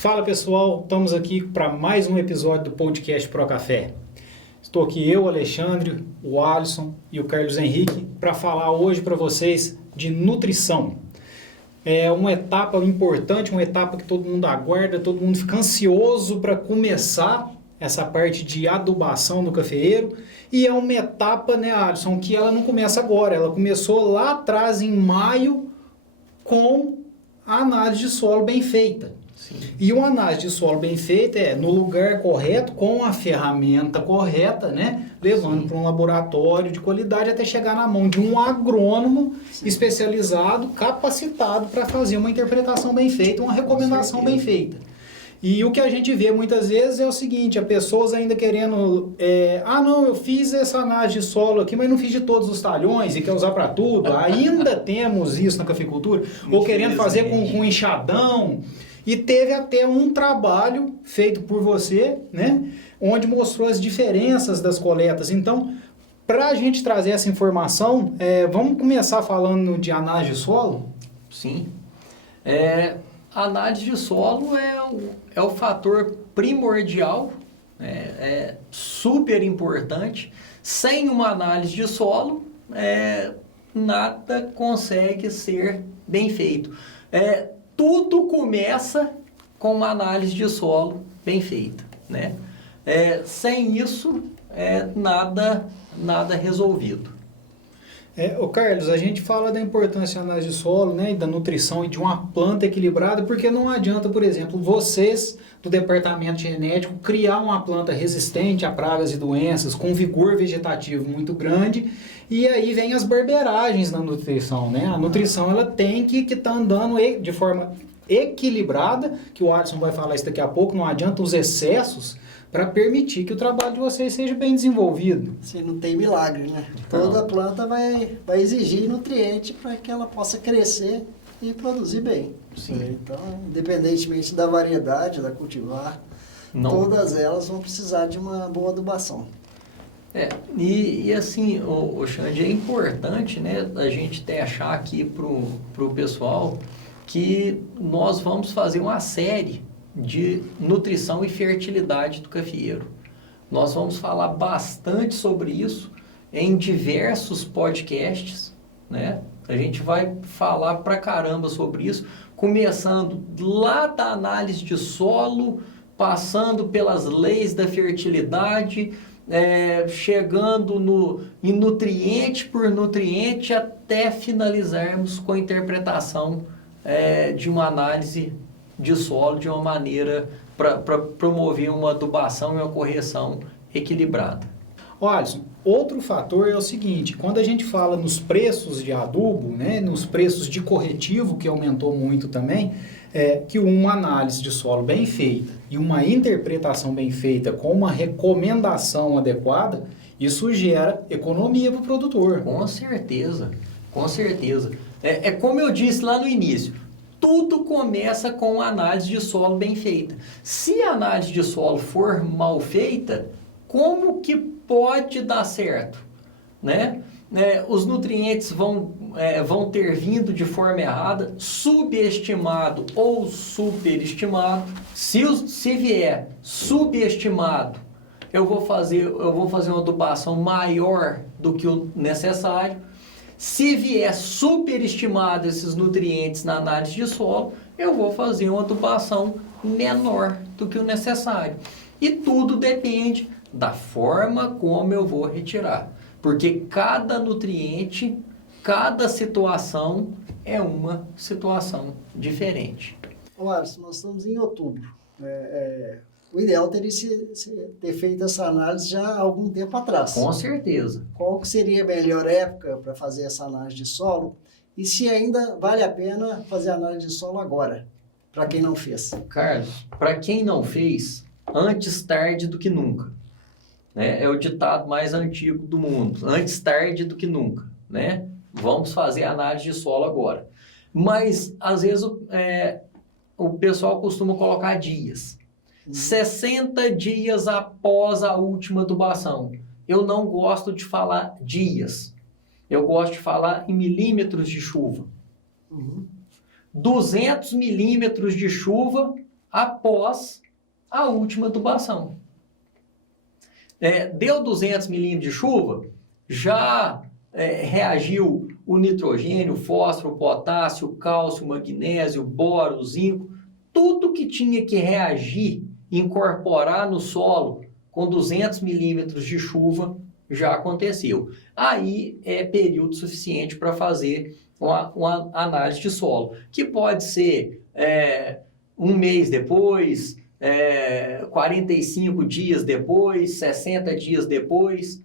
Fala pessoal, estamos aqui para mais um episódio do podcast Pro Café. Estou aqui eu, Alexandre, o Alisson e o Carlos Henrique para falar hoje para vocês de nutrição. É uma etapa importante, uma etapa que todo mundo aguarda, todo mundo fica ansioso para começar essa parte de adubação no cafeeiro. E é uma etapa, né, Alisson, que ela não começa agora, ela começou lá atrás em maio com a análise de solo bem feita. Sim. E uma análise de solo bem feita é no lugar correto, com a ferramenta correta, né? Levando para um laboratório de qualidade até chegar na mão de um agrônomo especializado, capacitado para fazer uma interpretação bem feita, uma recomendação bem feita. E o que a gente vê muitas vezes é o seguinte, as pessoas ainda querendo, não, eu fiz essa análise de solo aqui, mas não fiz de todos os talhões e quer usar para tudo. Ainda temos isso na cafeicultura, ou querendo fazer com enxadão. E teve até um trabalho feito por você, né, onde mostrou as diferenças das coletas. Então, para a gente trazer essa informação, vamos começar falando de análise de solo? Sim. A análise de solo é o fator primordial, é super importante. Sem uma análise de solo, nada consegue ser bem feito. Tudo começa com uma análise de solo bem feita, né? Sem isso, nada resolvido. Ô Carlos, a gente fala da importância da análise de solo, né, e da nutrição e de uma planta equilibrada, porque não adianta, por exemplo, vocês do departamento genético criar uma planta resistente a pragas e doenças, com vigor vegetativo muito grande, e aí vem as barberagens na nutrição, né? A nutrição ela tem que estar andando de forma equilibrada, que o Alisson vai falar isso daqui a pouco, não adianta os excessos, para permitir que o trabalho de vocês seja bem desenvolvido. Sim, não tem milagre, né? Toda planta vai exigir nutriente para que ela possa crescer e produzir bem. Sim. Então, independentemente da variedade, da cultivar, todas elas vão precisar de uma boa adubação. E assim, o Xande, é importante, né, a gente até achar aqui pro pessoal que nós vamos fazer uma série de nutrição e fertilidade do cafeeiro. Nós vamos falar bastante sobre isso em diversos podcasts, né? A gente vai falar pra caramba sobre isso, começando lá da análise de solo, passando pelas leis da fertilidade, chegando em nutriente por nutriente, até finalizarmos com a interpretação de uma análise de solo de uma maneira para promover uma adubação e uma correção equilibrada. Alisson, outro fator é o seguinte, quando a gente fala nos preços de adubo, né, nos preços de corretivo, que aumentou muito também, que uma análise de solo bem feita e uma interpretação bem feita com uma recomendação adequada, isso gera economia para o produtor. Com certeza, com certeza. Como eu disse lá no início, tudo começa com a análise de solo bem feita. Se a análise de solo for mal feita, como que pode dar certo? Né? Os nutrientes vão ter vindo de forma errada, subestimado ou superestimado. Se vier subestimado, eu vou fazer uma adubação maior do que o necessário. Se vier superestimado esses nutrientes na análise de solo, eu vou fazer uma adubação menor do que o necessário. E tudo depende da forma como eu vou retirar. Porque cada nutriente, cada situação é uma situação diferente. Alisson, nós estamos em outubro. O ideal teria ter feito essa análise já há algum tempo atrás. Com certeza. Qual que seria a melhor época para fazer essa análise de solo? E se ainda vale a pena fazer a análise de solo agora, para quem não fez? Carlos, para quem não fez, antes tarde do que nunca. É o ditado mais antigo do mundo. Antes tarde do que nunca. Né? Vamos fazer a análise de solo agora. Mas, às vezes, o pessoal costuma colocar dias. 60 dias após a última adubação. Eu não gosto de falar dias. Eu gosto de falar em milímetros de chuva. 200 milímetros de chuva após a última adubação. Deu 200 milímetros de chuva, já reagiu o nitrogênio, o fósforo, o potássio, o cálcio, o magnésio, o boro, o zinco, tudo que tinha que reagir, incorporar no solo com 200 milímetros de chuva já aconteceu. Aí é período suficiente para fazer uma análise de solo, que pode ser um mês depois, 45 dias depois, 60 dias depois.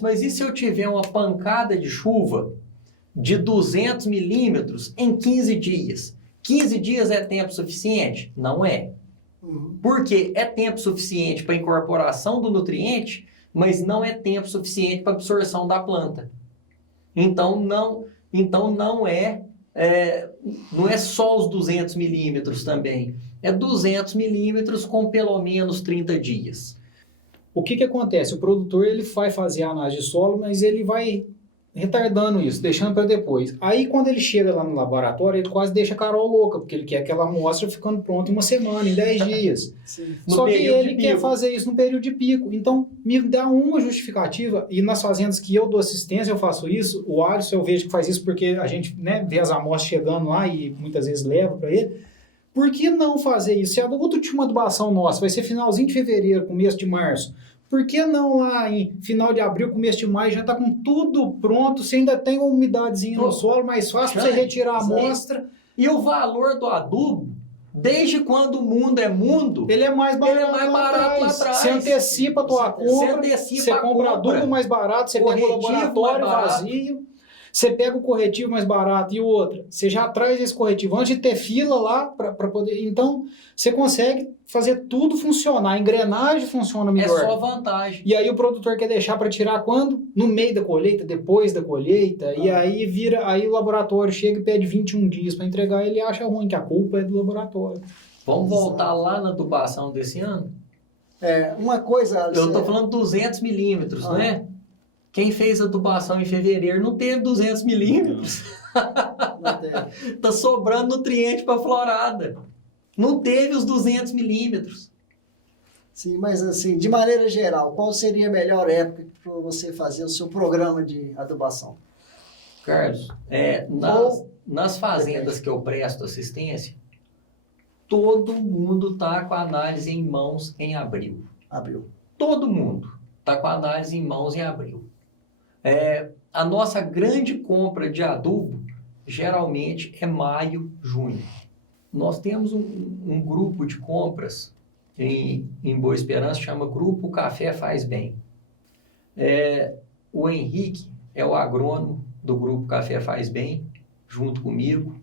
Mas e se eu tiver uma pancada de chuva de 200 milímetros em 15 dias? 15 dias é tempo suficiente? Não é. Porque é tempo suficiente para incorporação do nutriente, mas não é tempo suficiente para absorção da planta. Então não é só os 200 milímetros também. É 200 milímetros com pelo menos 30 dias. O que acontece? O produtor ele vai fazer a análise de solo, mas ele vai retardando isso, deixando para depois. Aí, quando ele chega lá no laboratório, ele quase deixa a Carol louca, porque ele quer aquela amostra ficando pronta em uma semana, em 10 dias. Sim. Só que ele quer fazer isso no período de pico. Então, me dá uma justificativa, e nas fazendas que eu dou assistência, eu faço isso. O Alisson, eu vejo que faz isso porque a gente vê as amostras chegando lá e muitas vezes leva para ele. Por que não fazer isso? Se a última adubação nossa vai ser finalzinho de fevereiro, começo de março, por que não lá em final de abril, começo de maio, já está com tudo pronto, você ainda tem uma umidadezinha no solo, mais fácil para você retirar a amostra. E o valor do adubo, desde quando o mundo é mundo, ele é mais barato, lá atrás. Você antecipa a tua compra, você compra adubo mais barato, você pega o laboratório vazio. Você pega o corretivo mais barato e outra, você já traz esse corretivo antes de ter fila lá para poder. Então, você consegue fazer tudo funcionar. A engrenagem funciona melhor. É só vantagem. E aí o produtor quer deixar para tirar quando? No meio da colheita, depois da colheita. E aí aí o laboratório chega e pede 21 dias para entregar. Ele acha ruim, que a culpa é do laboratório. Vamos voltar lá na adubação desse ano? Uma coisa... Eu estou falando 200 milímetros, né? Quem fez a adubação em fevereiro não teve 200 milímetros. Está sobrando nutriente para a florada. Não teve os 200 milímetros. Sim, mas assim, de maneira geral, qual seria a melhor época para você fazer o seu programa de adubação? Carlos, nas fazendas que eu presto assistência, todo mundo está com a análise em mãos em abril. Todo mundo está com a análise em mãos em abril. A nossa grande compra de adubo, geralmente, é maio, junho. Nós temos um grupo de compras em Boa Esperança, chama Grupo Café Faz Bem. O Henrique é o agrônomo do Grupo Café Faz Bem, junto comigo.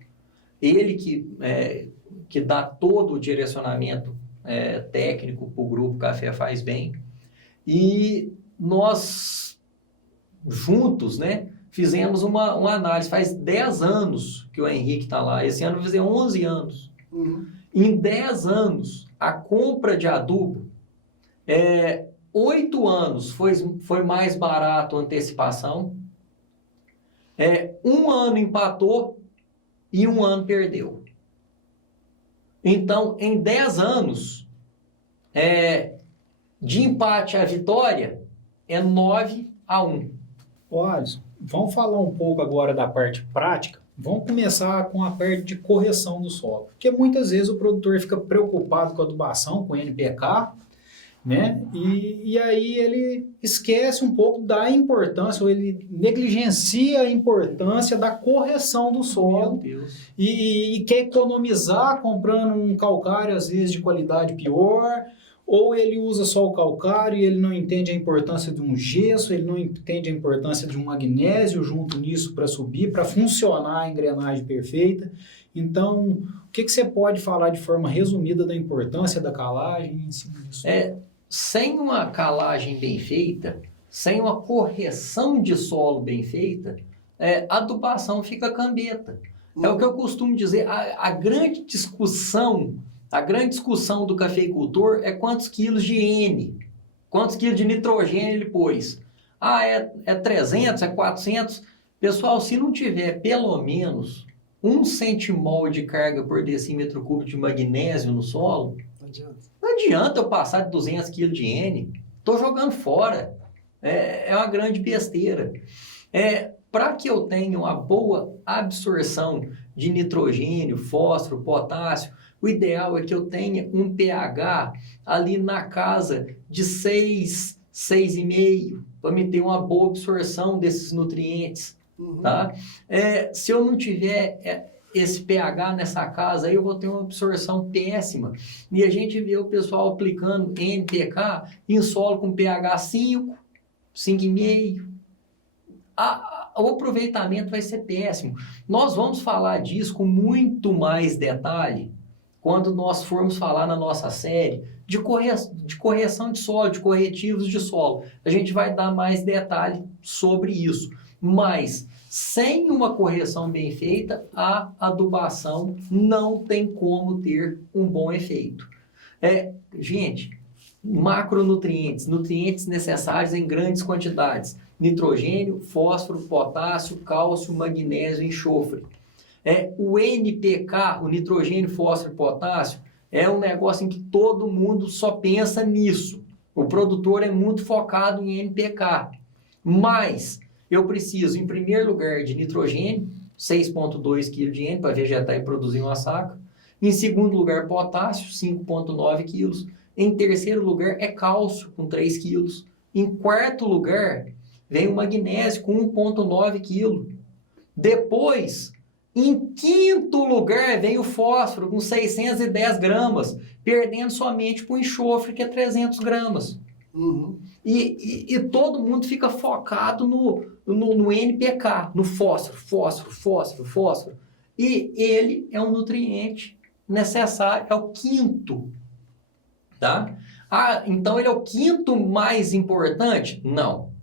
Ele que dá todo o direcionamento técnico para o Grupo Café Faz Bem. E nós, juntos, fizemos uma análise. Faz 10 anos que o Henrique está lá. Esse ano vai fazer 11 anos. Em 10 anos, a compra de adubo, 8 anos foi mais barato a antecipação, 1 ano empatou e 1 ano perdeu. Então, em 10 anos, de empate a vitória, é 9-1. Ô Alisson, vamos falar um pouco agora da parte prática. Vamos começar com a parte de correção do solo. Porque muitas vezes o produtor fica preocupado com a adubação, com o NPK, E aí ele esquece um pouco da importância, ou ele negligencia a importância da correção do solo e quer economizar comprando um calcário, às vezes, de qualidade pior, ou ele usa só o calcário e ele não entende a importância de um gesso, ele não entende a importância de um magnésio junto nisso para subir, para funcionar a engrenagem perfeita. Então, o que você pode falar de forma resumida da importância da calagem em cima disso? Sem uma calagem bem feita, sem uma correção de solo bem feita, a adubação fica cambeta. É o que eu costumo dizer, a grande discussão do cafeicultor é quantos quilos de N, quantos quilos de nitrogênio ele pôs. É 300, é 400? Pessoal, se não tiver pelo menos 1 centimol de carga por decímetro cúbico de magnésio no solo, Não adianta. não adianta eu passar de 200 kg de N. Estou jogando fora. É uma grande besteira. Para que eu tenha uma boa absorção de nitrogênio, fósforo, potássio, o ideal é que eu tenha um pH ali na casa de 6, 6,5, para me ter uma boa absorção desses nutrientes. Uhum. Tá? Se eu não tiver esse pH nessa casa, aí eu vou ter uma absorção péssima. E a gente vê o pessoal aplicando NPK em solo com pH 5, 5,5. O aproveitamento vai ser péssimo. Nós vamos falar disso com muito mais detalhe quando nós formos falar na nossa série de correção de solo, de corretivos de solo. A gente vai dar mais detalhe sobre isso. Mas, sem uma correção bem feita, a adubação não tem como ter um bom efeito. Gente, macronutrientes, nutrientes necessários em grandes quantidades. Nitrogênio, fósforo, potássio, cálcio, magnésio e enxofre. O NPK, o nitrogênio, fósforo e potássio, é um negócio em que todo mundo só pensa nisso. O produtor é muito focado em NPK. Mas eu preciso, em primeiro lugar, de nitrogênio, 6,2 kg de N para vegetar e produzir uma saca. Em segundo lugar, potássio, 5,9 kg. Em terceiro lugar, cálcio, com 3 kg. Em quarto lugar, vem o magnésio, com 1,9 kg. Depois, em quinto lugar, vem o fósforo, com 610 gramas, perdendo somente para o enxofre, que é 300 gramas. Uhum. E todo mundo fica focado no NPK, no fósforo. E ele é um nutriente necessário, é o quinto. Tá? Então ele é o quinto mais importante? Não.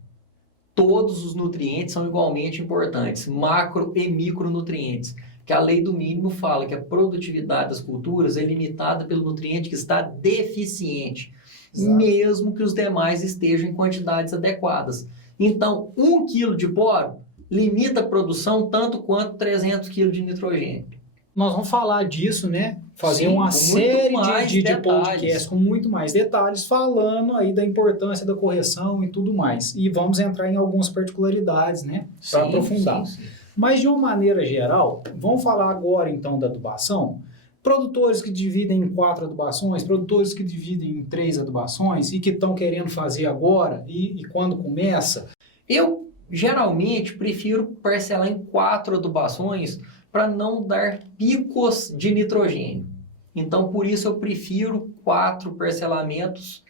Todos os nutrientes são igualmente importantes, macro e micronutrientes. Que a lei do mínimo fala que a produtividade das culturas é limitada pelo nutriente que está deficiente. Exato. Mesmo que os demais estejam em quantidades adequadas. Então, 1 kg de boro limita a produção tanto quanto 300 kg de nitrogênio. Nós vamos falar disso, né? Fazer Sim, uma série de detalhes. podcasts com muito mais detalhes, falando aí da importância da correção e tudo mais. E vamos entrar em algumas particularidades, né? Para aprofundar. Sim. Mas, de uma maneira geral, vamos falar agora, então, da adubação. Produtores que dividem em 4 adubações, produtores que dividem em 3 adubações e que estão querendo fazer agora e quando começa. Eu, geralmente, prefiro parcelar em 4 adubações para não dar picos de nitrogênio. Então, por isso, eu prefiro 4 parcelamentos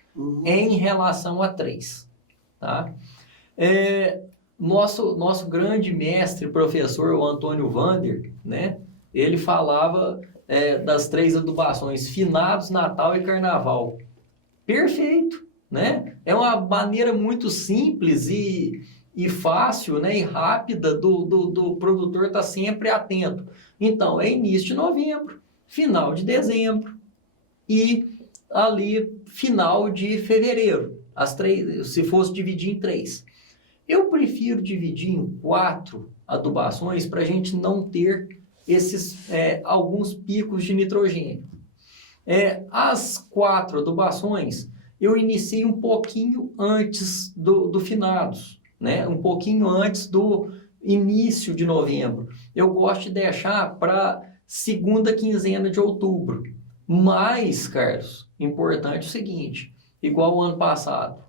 em relação a 3. Tá? Nosso grande mestre, professor, o Antônio Vander, né? Ele falava das 3 adubações, finados, Natal e Carnaval. Perfeito, né? É uma maneira muito simples e fácil, né, e rápida do produtor estar sempre atento. Então, início de novembro, final de dezembro e ali final de fevereiro. As 3, se fosse dividir em 3. Eu prefiro dividir em 4 adubações para a gente não ter esses alguns picos de nitrogênio. As 4 adubações eu iniciei um pouquinho antes do finados, né? Um pouquinho antes do início de novembro. Eu gosto de deixar para segunda quinzena de outubro. Mas, Carlos, importante o seguinte, igual o ano passado.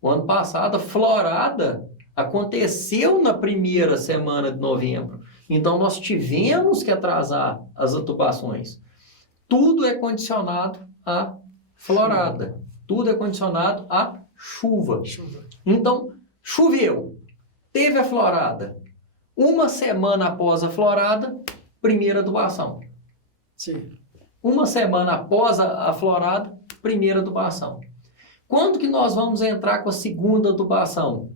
O ano passado, a florada aconteceu na primeira semana de novembro. Então, nós tivemos que atrasar as adubações. Tudo é condicionado à florada. Tudo é condicionado à chuva. Então, choveu. Teve a florada. Uma semana após a florada, primeira adubação. Sim. Uma semana após a florada, primeira adubação. Quando que nós vamos entrar com a segunda adubação?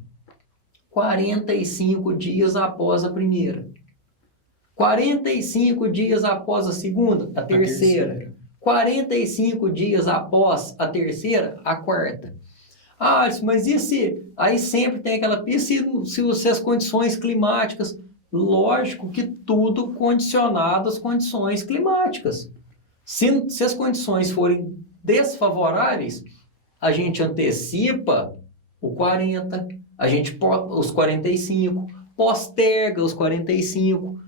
45 dias após a primeira. 45 dias após a segunda, a terceira. 45 dias após a terceira, a quarta. Mas e se... Aí sempre tem aquela... E se as condições climáticas... Lógico que tudo condicionado às condições climáticas. Se as condições forem desfavoráveis, a gente antecipa o 40, os 45, posterga os 45.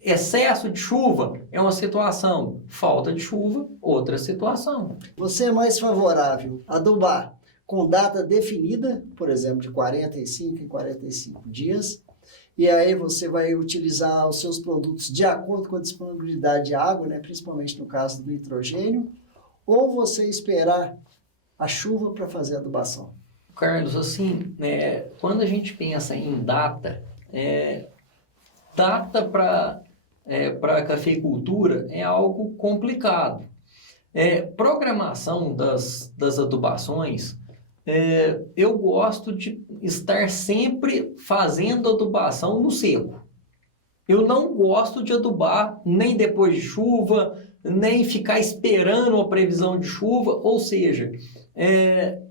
Excesso de chuva é uma situação, falta de chuva, outra situação. Você é mais favorável a adubar com data definida, por exemplo, de 45 em 45 dias, e aí você vai utilizar os seus produtos de acordo com a disponibilidade de água, né, principalmente no caso do nitrogênio, ou você esperar a chuva para fazer a adubação? Carlos, assim, quando a gente pensa em data para cafeicultura é algo complicado. Programação das adubações, eu gosto de estar sempre fazendo adubação no seco. Eu não gosto de adubar nem depois de chuva, nem ficar esperando a previsão de chuva, ou seja,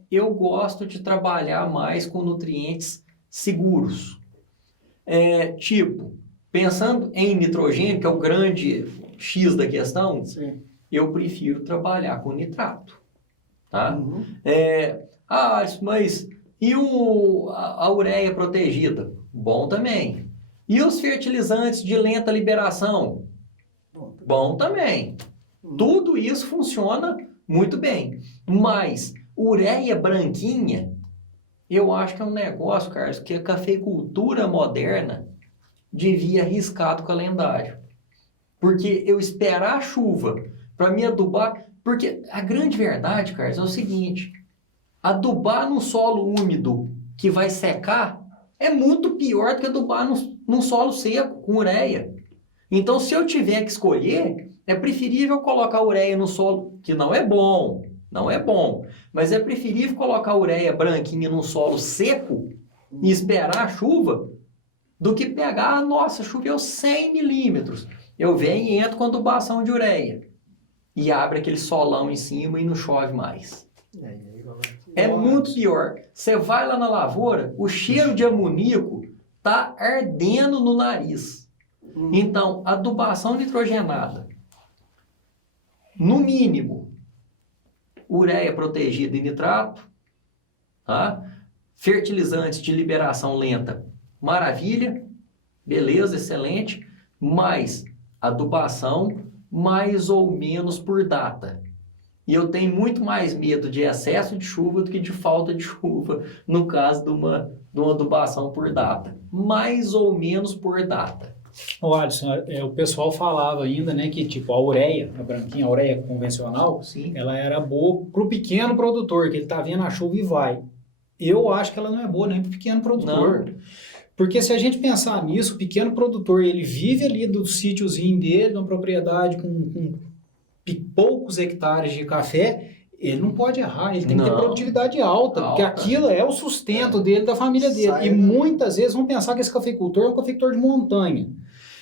eu gosto de trabalhar mais com nutrientes seguros. Pensando em nitrogênio, que é o grande X da questão, Sim. eu prefiro trabalhar com nitrato. Tá? Uhum. Mas e a ureia protegida? Bom também. E os fertilizantes de lenta liberação? Bom também. Tudo isso funciona muito bem. Mas ureia branquinha, eu acho que é um negócio, Carlos, que a cafeicultura moderna devia arriscar do calendário. Porque eu esperar a chuva para me adubar... Porque a grande verdade, Carlos, é o seguinte: adubar num solo úmido que vai secar é muito pior do que adubar num solo seco, com ureia. Então, se eu tiver que escolher, é preferível colocar ureia no solo, que não é bom, mas é preferível colocar ureia branquinha num solo seco e esperar a chuva, do que pegar, nossa, choveu 100 milímetros. Eu venho e entro com adubação de ureia. E abre aquele solão em cima e não chove mais. É muito pior. Você vai lá na lavoura, o cheiro de amoníaco tá ardendo no nariz. Então, adubação nitrogenada, no mínimo, ureia protegida e nitrato, tá? Fertilizantes de liberação lenta, maravilha, beleza, excelente, mas adubação mais ou menos por data. E eu tenho muito mais medo de excesso de chuva do que de falta de chuva, no caso de uma adubação por data. Mais ou menos por data. Ô Alisson, o pessoal falava ainda, né, que tipo a ureia, a branquinha, a ureia convencional, Sim. Ela era boa para o pequeno produtor, que ele tá vendo a chuva e vai. Eu acho que ela não é boa nem para o pequeno produtor. Não. Porque se a gente pensar nisso, o pequeno produtor, ele vive ali do sítiozinho dele, numa propriedade com poucos hectares de café, ele não pode errar, ele tem que ter produtividade alta, porque aquilo é o sustento dele, da família dele. E muitas vezes vão pensar que esse cafeicultor é um cafeicultor de montanha.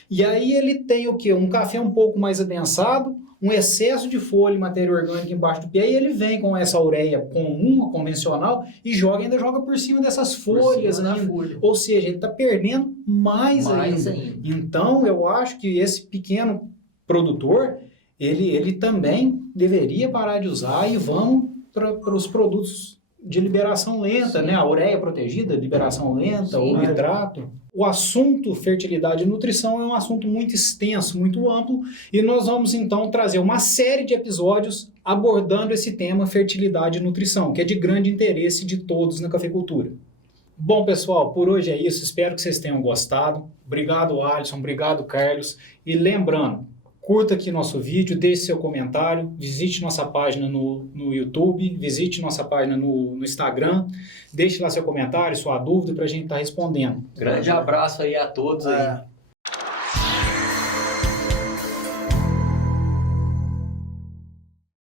E aí ele tem o quê? Um café um pouco mais adensado, um excesso de folha e matéria orgânica embaixo do pé, e ele vem com essa ureia comum, convencional, e ainda joga por cima dessas folhas, né? Ou seja, ele está perdendo mais ainda. Então, eu acho que esse pequeno produtor, ele também deveria parar de usar e vamos para os produtos de liberação lenta, né? A ureia protegida, liberação lenta, o nitrato. O assunto fertilidade e nutrição é um assunto muito extenso, muito amplo, e nós vamos então trazer uma série de episódios abordando esse tema fertilidade e nutrição, que é de grande interesse de todos na cafeicultura. Bom, pessoal, por hoje é isso. Espero que vocês tenham gostado. Obrigado, Alisson. Obrigado, Carlos. E lembrando, curta aqui nosso vídeo, deixe seu comentário, visite nossa página no YouTube, visite nossa página no Instagram, deixe lá seu comentário, sua dúvida para a gente estar respondendo. Grande abraço aí a todos aí.